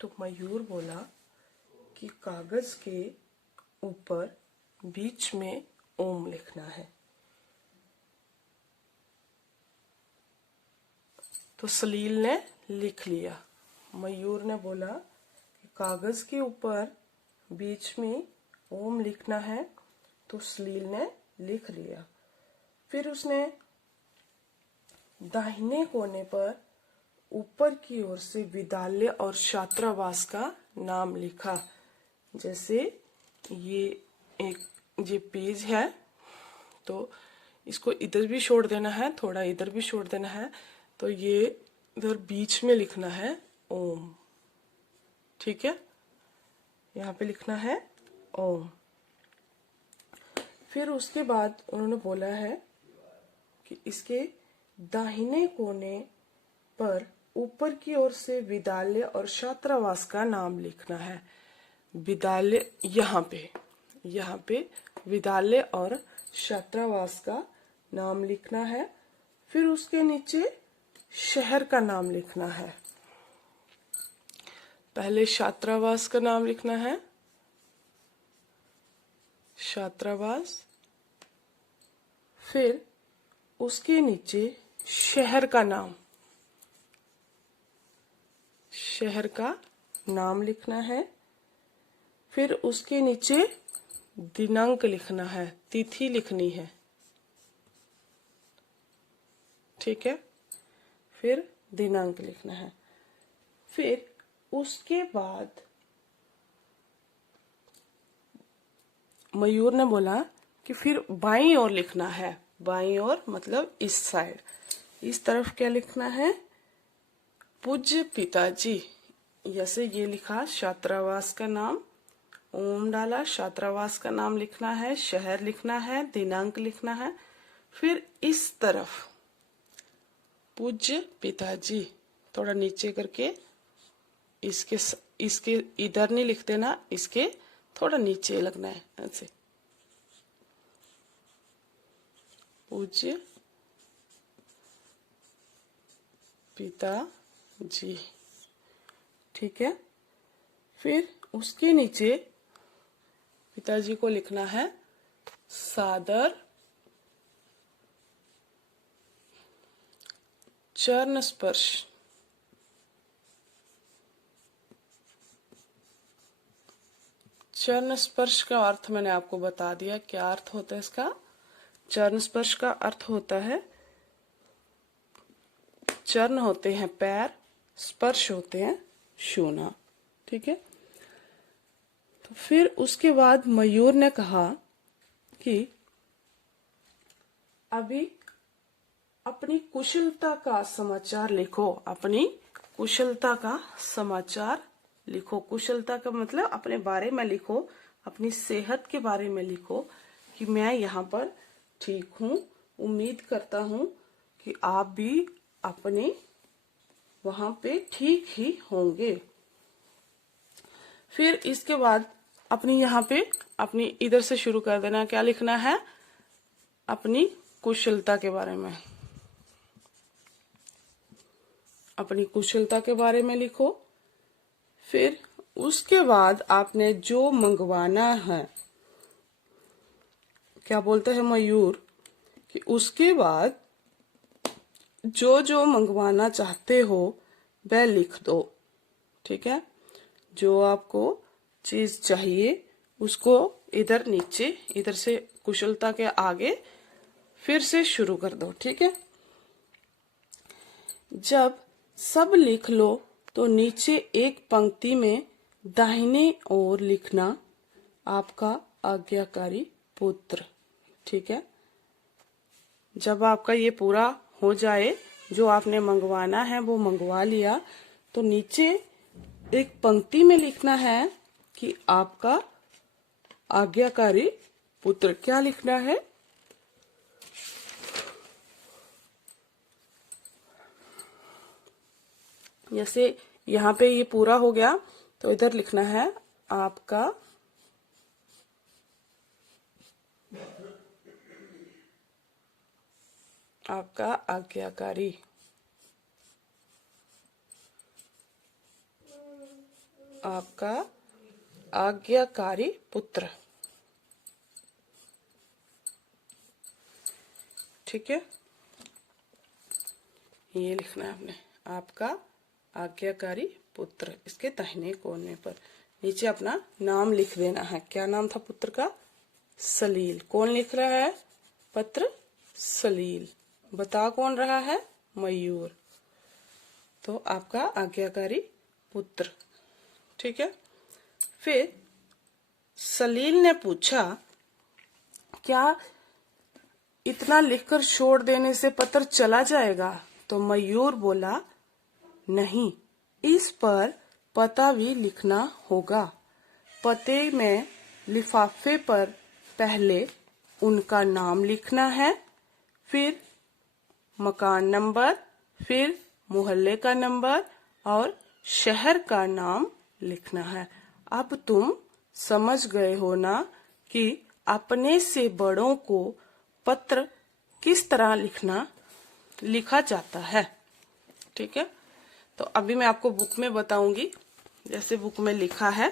तो मयूर बोला कि कागज के ऊपर बीच में ओम लिखना है। तो सलील ने लिख लिया। मयूर ने बोला कि कागज के ऊपर बीच में ओम लिखना है, तो सलील ने लिख लिया। फिर उसने दाहिने कोने पर ऊपर की ओर से विद्यालय और छात्रावास का नाम लिखा। जैसे ये पेज है, तो इसको इधर भी छोड़ देना है, थोड़ा इधर भी छोड़ देना है, तो ये इधर बीच में लिखना है ओम। ठीक है, यहाँ पे लिखना है ओम। फिर उसके बाद उन्होंने बोला है कि इसके दाहिने कोने पर ऊपर की ओर से विद्यालय और छात्रावास का नाम लिखना है। विद्यालय यहाँ पे विद्यालय और छात्रावास का नाम लिखना है। फिर उसके नीचे शहर का नाम लिखना है। पहले छात्रावास का नाम लिखना है, छात्रावास। फिर उसके नीचे शहर का नाम लिखना है। फिर उसके नीचे दिनांक लिखना है, तिथि लिखनी है। ठीक है, फिर दिनांक लिखना है। फिर उसके बाद मयूर ने बोला कि फिर बाईं ओर लिखना है। बाईं ओर मतलब इस साइड, इस तरफ क्या लिखना है, पूज्य पिताजी। जैसे ये लिखा छात्रावास का नाम, ओम डाला, छात्रावास का नाम लिखना है, शहर लिखना है, दिनांक लिखना है। फिर इस तरफ पूज्य पिताजी, थोड़ा नीचे करके इसके इधर नहीं लिख देना, इसके थोड़ा नीचे लगना है ऐसे, पूज्य पिताजी। ठीक है, फिर उसके नीचे पिताजी को लिखना है सादर चरण स्पर्श। चरण स्पर्श का अर्थ मैंने आपको बता दिया, क्या अर्थ होता है इसका। चरण स्पर्श का अर्थ होता है, चरण होते हैं पैर, स्पर्श होते हैं छूना। ठीक है, तो फिर उसके बाद मयूर ने कहा कि अभी अपनी कुशलता का समाचार लिखो। अपनी कुशलता का समाचार लिखो। कुशलता का मतलब अपने बारे में लिखो, अपनी सेहत के बारे में लिखो कि मैं यहाँ पर ठीक हूँ। उम्मीद करता हूँ कि आप भी अपने वहां पे ठीक ही होंगे। फिर इसके बाद अपनी यहाँ पे अपनी इधर से शुरू कर देना। क्या लिखना है, अपनी कुशलता के बारे में। अपनी कुशलता के बारे में लिखो। फिर उसके बाद आपने जो मंगवाना है, क्या बोलते हैं मयूर कि उसके बाद जो जो मंगवाना चाहते हो वह लिख दो। ठीक है, जो आपको चीज चाहिए उसको इधर नीचे, इधर से कुशलता के आगे फिर से शुरू कर दो। ठीक है, जब सब लिख लो तो नीचे एक पंक्ति में दाहिने ओर लिखना आपका आज्ञाकारी पुत्र। ठीक है, जब आपका ये पूरा हो जाए, जो आपने मंगवाना है वो मंगवा लिया, तो नीचे एक पंक्ति में लिखना है कि आपका आज्ञाकारी पुत्र। क्या लिखना है, जैसे यहाँ पे ये पूरा हो गया तो इधर लिखना है आपका आज्ञाकारी। आपका आज्ञाकारी पुत्र। ठीक है, ये लिखना है आपने, आपका आज्ञाकारी पुत्र। इसके दाहिने कोने पर नीचे अपना नाम लिख देना है। क्या नाम था पुत्र का? सलील। कौन लिख रहा है पत्र? सलील। बता कौन रहा है? मयूर। तो आपका आज्ञाकारी पुत्र। ठीक है, फिर सलील ने पूछा, क्या इतना लिखकर छोड़ देने से पत्र चला जाएगा? तो मयूर बोला, नहीं, इस पर पता भी लिखना होगा। पते में लिफाफे पर पहले उनका नाम लिखना है, फिर मकान नंबर, फिर मोहल्ले का नंबर और शहर का नाम लिखना है। अब तुम समझ गए हो ना कि अपने से बड़ों को पत्र किस तरह लिखा जाता है। ठीक है, तो अभी मैं आपको बुक में बताऊंगी। जैसे बुक में लिखा है,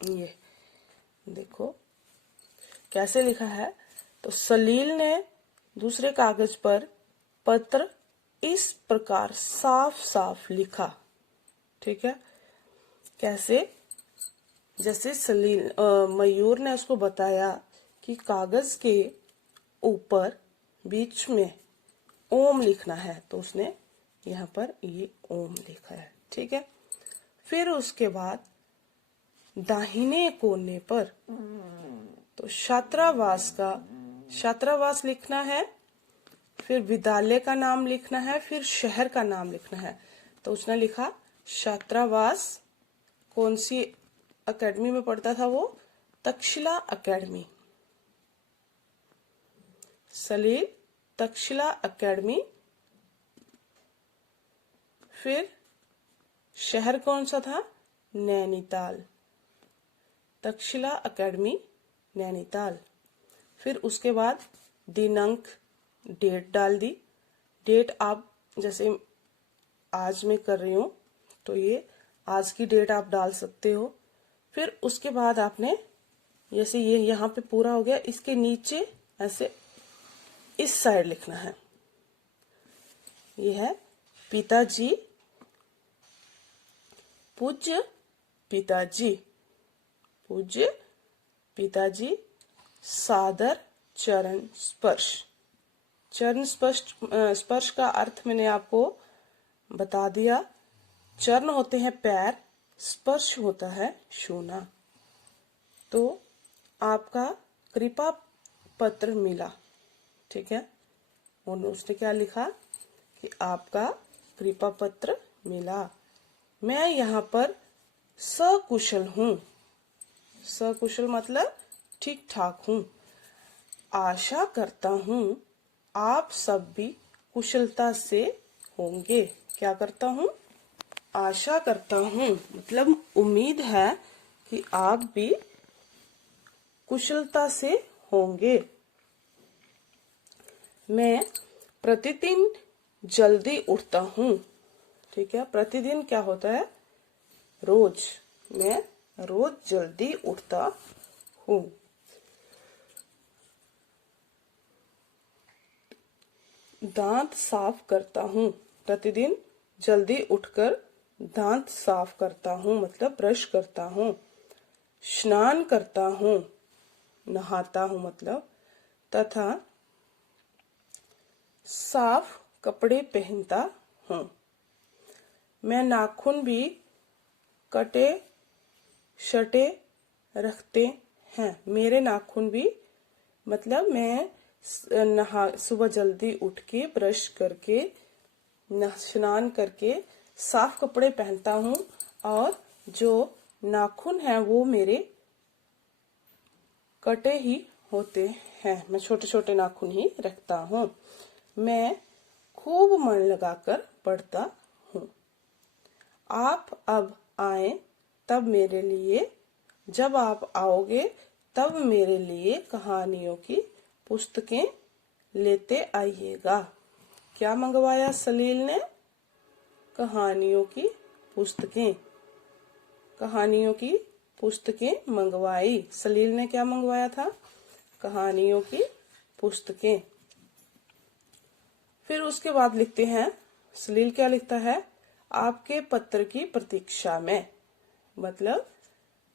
ये देखो कैसे लिखा है। तो सलील ने दूसरे कागज पर पत्र इस प्रकार साफ साफ लिखा। ठीक है, कैसे? जैसे मयूर ने उसको बताया कि कागज के ऊपर बीच में ओम लिखना है, तो उसने यहाँ पर ये ओम लिखा है। ठीक है, फिर उसके बाद दाहिने कोने पर तो छात्रावास लिखना है, फिर विद्यालय का नाम लिखना है, फिर शहर का नाम लिखना है। तो उसने लिखा छात्रावास। कौन सी एकेडमी में पढ़ता था वो? तक्षशिला एकेडमी। सलील तक्षशिला एकेडमी। फिर शहर कौन सा था? नैनीताल। तक्षशिला एकेडमी नैनीताल। फिर उसके बाद दिनांक, डेट डाल दी। डेट आप जैसे आज मैं कर रही हूं तो ये आज की डेट आप डाल सकते हो। फिर उसके बाद आपने जैसे ये यहाँ पे पूरा हो गया, इसके नीचे ऐसे इस साइड लिखना है। ये है पिताजी, पूज्य पिताजी, पूज्य पिताजी, सादर चरण स्पर्श। चरण स्पर्श का अर्थ मैंने आपको बता दिया। चरण होते हैं पैर, स्पर्श होता है छूना। तो आपका कृपा पत्र मिला। ठीक है, और उसने क्या लिखा कि आपका कृपा पत्र मिला। मैं यहाँ पर सकुशल हूँ। सकुशल मतलब ठीक ठाक हूँ। आशा करता हूँ आप सब भी कुशलता से होंगे। क्या करता हूँ? आशा करता हूँ मतलब उम्मीद है कि आप भी कुशलता से होंगे। मैं प्रतिदिन जल्दी उठता हूँ। ठीक है, प्रतिदिन क्या होता है? रोज। मैं रोज जल्दी उठता हूँ। दांत साफ करता हूँ। प्रतिदिन जल्दी उठकर दांत साफ करता हूँ मतलब ब्रश करता हूँ। स्नान करता हूँ, नहाता हूँ मतलब, तथा साफ कपड़े पहनता हूँ। मैं नाखून भी कटे शटे रखते हैं। मेरे नाखून भी मतलब मैं सुबह जल्दी उठ के ब्रश करके स्नान करके साफ कपड़े पहनता हूँ और जो नाखून है वो मेरे कटे ही होते हैं। मैं छोटे छोटे नाखून ही रखता हूँ। मैं खूब मन लगाकर पढ़ता हूँ। आप अब आए तब मेरे लिए, जब आप आओगे तब मेरे लिए कहानियों की पुस्तकें लेते आइएगा। क्या मंगवाया सलील ने? कहानियों की पुस्तकें, कहानियों की पुस्तकें मंगवाई। सलील ने क्या मंगवाया था? कहानियों की पुस्तकें। फिर उसके बाद लिखते हैं, सलील क्या लिखता है? आपके पत्र की प्रतीक्षा में। मतलब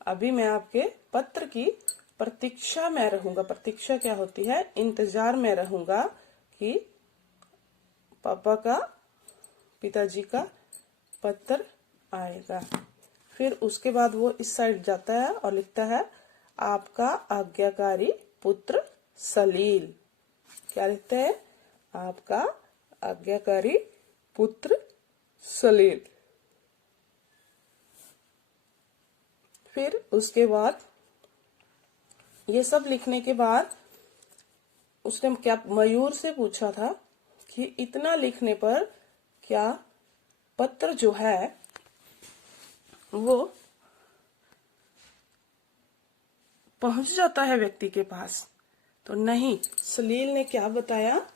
अभी मैं आपके पत्र की प्रतीक्षा में रहूंगा। प्रतीक्षा क्या होती है? इंतजार में रहूंगा कि पापा का, पिताजी का पत्र आएगा। फिर उसके बाद वो इस साइड जाता है और लिखता है, आपका आज्ञाकारी पुत्र सलील। क्या लिखते हैं? आपका आज्ञाकारी पुत्र सलील। फिर उसके बाद ये सब लिखने के बाद उसने क्या मयूर से पूछा था कि इतना लिखने पर क्या पत्र जो है वो पहुंच जाता है व्यक्ति के पास? तो नहीं, सलील ने क्या बताया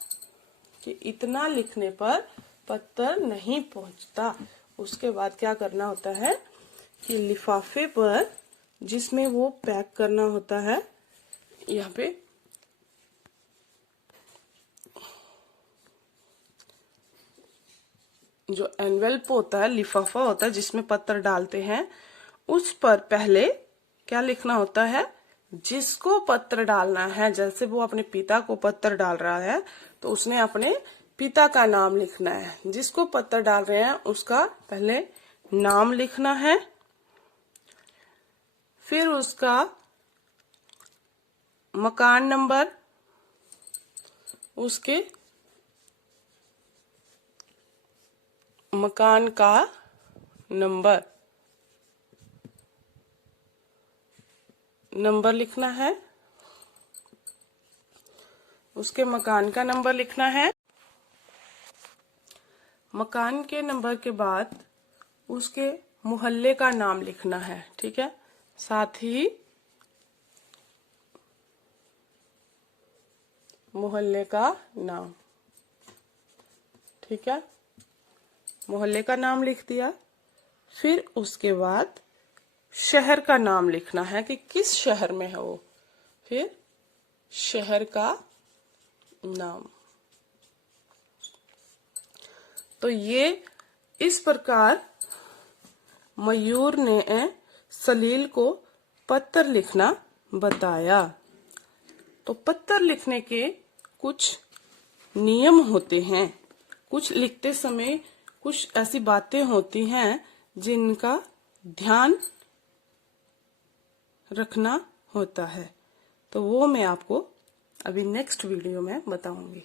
कि इतना लिखने पर पत्र नहीं पहुंचता। उसके बाद क्या करना होता है कि लिफाफे पर जिसमें वो पैक करना होता है, यहाँ पे जो एनवेल्प होता है, लिफाफा होता है जिसमें पत्र डालते हैं, उस पर पहले क्या लिखना होता है? जिसको पत्र डालना है। जैसे वो अपने पिता को पत्र डाल रहा है तो उसने अपने पिता का नाम लिखना है। जिसको पत्र डाल रहे हैं उसका पहले नाम लिखना है, फिर उसका मकान नंबर, उसके मकान का नंबर लिखना है, उसके मकान का नंबर लिखना है। मकान के नंबर के बाद उसके मोहल्ले का नाम लिखना है। ठीक है, साथ ही मोहल्ले का नाम। ठीक है, मोहल्ले का नाम लिख दिया। फिर उसके बाद शहर का नाम लिखना है कि किस शहर में है वो। फिर शहर का नाम। तो ये इस प्रकार मयूर ने सलील को पत्र लिखना बताया। तो पत्र लिखने के कुछ नियम होते हैं। कुछ लिखते समय कुछ ऐसी बातें होती हैं जिनका ध्यान रखना होता है। तो वो मैं आपको अभी नेक्स्ट वीडियो में बताऊंगी।